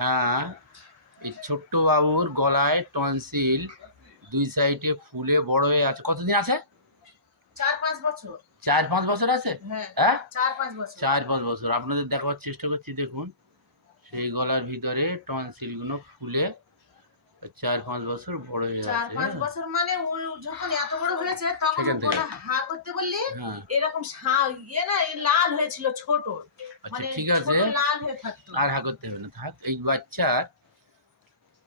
হ্যাঁ, এই ছোট্ট বাবুর গলায় টনসিল দুই সাইডে ফুলে বড় হয়ে আছে। কতদিন আছে? 4-5 বছর। 4-5 বছর আছে? হ্যাঁ, হ্যাঁ, 4-5 বছর। 4-5 বছর। আপনাদের দেখাবার চেষ্টা করছি, দেখুন সেই গলার ভিতরে টনসিলগুলো ফুলে 4-5 বছর বড় হয়ে আছে। 4-5 বছর মানে ও যখন এত বড় হয়েছে তখন সেখান থেকে গলা হা করতে বললি হ্যাঁ, এরকম না এই লাল হয়েছিল ছোট। আচ্ছা মানে ঠিক আছে, ছোট লাল হয়ে থাকতো। আর হা করতে হবে না, থাক। এই বাচ্চার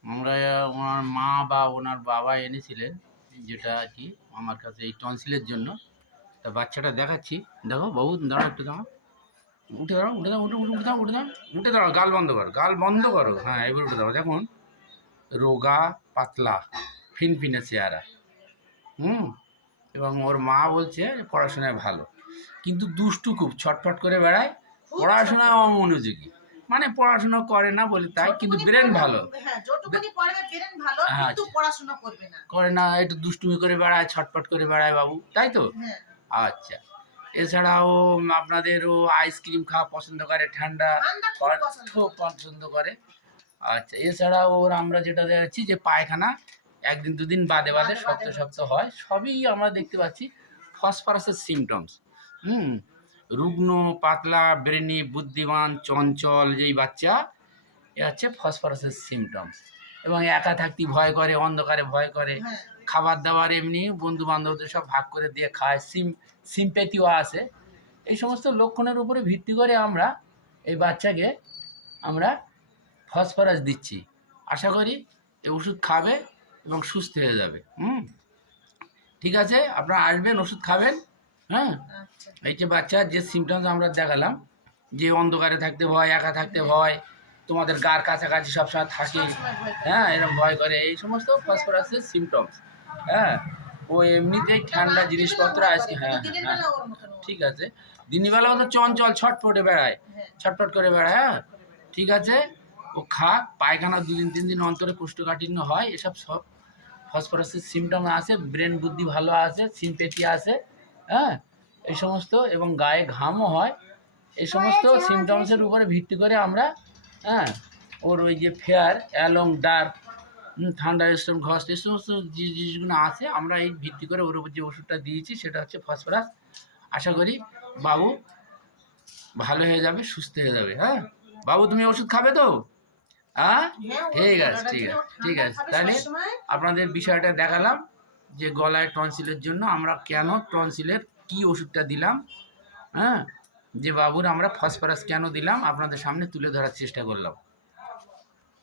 আমরা ওনার মা বা ওনার বাবা এনেছিলেন, যেটা আর কি আমার কাছে এই টনসিলের জন্য। তা বাচ্চাটা দেখাচ্ছি, দেখো বাবু, দাঁড়াও একটু, দাঁড়াও, উঠে দাঁড়াও, উঠে দাও, উঠে দাও, উঠে দাও, উঠে দাঁড়াও, গাল বন্ধ করো, গাল বন্ধ করো, হ্যাঁ এবার উঠে দাও। দেখুন রোগা পাতলা ফিনফিনে চেহারা, এবং ওর মা বলছে পড়াশোনায় ভালো, কিন্তু দুষ্টু খুব, ছটফট করে বেড়ায়, পড়াশোনায় অমনোযোগী, মানে পড়াশোনা করে না বলে তাই, কিন্তু ব্রেন ভালো। হ্যাঁ, যতটুকুনি পড়বে ব্রেন ভালো, হ্যাঁ, কিন্তু পড়াশোনা করবে না। করে না, একটু দুষ্টুমি করে বেড়ায়, ছটফট করে বেড়ায় বাবু, তাই তো? হ্যাঁ। আচ্ছা, এছাড়াও আপনাদের ও আইসক্রিম খাওয়া পছন্দ করে, ঠান্ডা খুব পছন্দ করে। আচ্ছা, এছাড়াও ওর আমরা যেটা দেখছি যে পায়খানা একদিন দুদিন বাদে বাদে শক্ত শক্ত হয়, সবই আমরা দেখতে পাচ্ছি ফসফরাসের সিমটমস। রুগ্ন পাতলা ব্রেনি বুদ্ধিমান চঞ্চল যেই বাচ্চা, এ হচ্ছে ফসফরাসের সিমটমস। এবং একা থাকতে ভয় করে, অন্ধকারে ভয় করে, খাবার দাবার এমনি বন্ধু বান্ধবদের সব ভাগ করে দিয়ে খায়, সিম্প্যাথিও আছে। এই সমস্ত লক্ষণের উপরে ভিত্তি করে আমরা এই বাচ্চাকে আমরা ফসফরাস দিচ্ছি। আশা করি এই ওষুধ খাবে এবং সুস্থ হয়ে যাবে। ঠিক আছে, আপনারা আসবেন, ওষুধ খাবেন। হ্যাঁ, এই যে বাচ্চার যে সিমটমস আমরা দেখালাম, যে অন্ধকারে থাকতে ভয়, একা থাকতে ভয়, তোমাদের গার কাছাকাছি সবসময় থাকে, হ্যাঁ এরকম ভয় করে, এই সমস্ত ফসফরাসের সিমটমস। হ্যাঁ, ও এমনিতেই ঠান্ডা জিনিসপত্র আজকে, হ্যাঁ হ্যাঁ ঠিক আছে, দিনের বেলা তো চঞ্চল, ছটফটে বেড়ায়, ছটফট করে বেড়ায়। হ্যাঁ ঠিক আছে, ও খাক, পায়খানা 2-3 দিন অন্তরে কোষ্ঠকাঠিন্য হয়, এসব সব ফসফরাসের সিমটম আছে, ব্রেন বুদ্ধি ভালো আছে, সিম্পেথি আছে, হ্যাঁ এই সমস্ত, এবং গায়ে ঘামও হয়। এই সমস্ত সিমটমসের উপরে ভিত্তি করে আমরা, হ্যাঁ ওর ওই যে ফেয়ার অ্যালং ডার্ক, ঠান্ডা স্টোন ঘস্ট, এই সমস্ত যে জিনিসগুলো আছে, আমরা এই ভিত্তি করে ওর উপর যে ওষুধটা দিয়েছি সেটা হচ্ছে ফসফরাস। আশা করি বাবু ভালো হয়ে যাবে, সুস্থ হয়ে যাবে। হ্যাঁ বাবু, তুমি ওষুধ খাবে তো? হ্যাঁ ঠিক আছে, ঠিক আছে, ঠিক আছে। তাহলে আপনাদের বিষয়টা দেখালাম যে গলায় টনসিলের জন্য আমরা কেন টনসিলের কি ওষুধটা দিলাম, হ্যাঁ যে বাবুর আমরা ফসফরাস কেন দিলাম, আপনাদের সামনে তুলে ধরার চেষ্টা করলাম।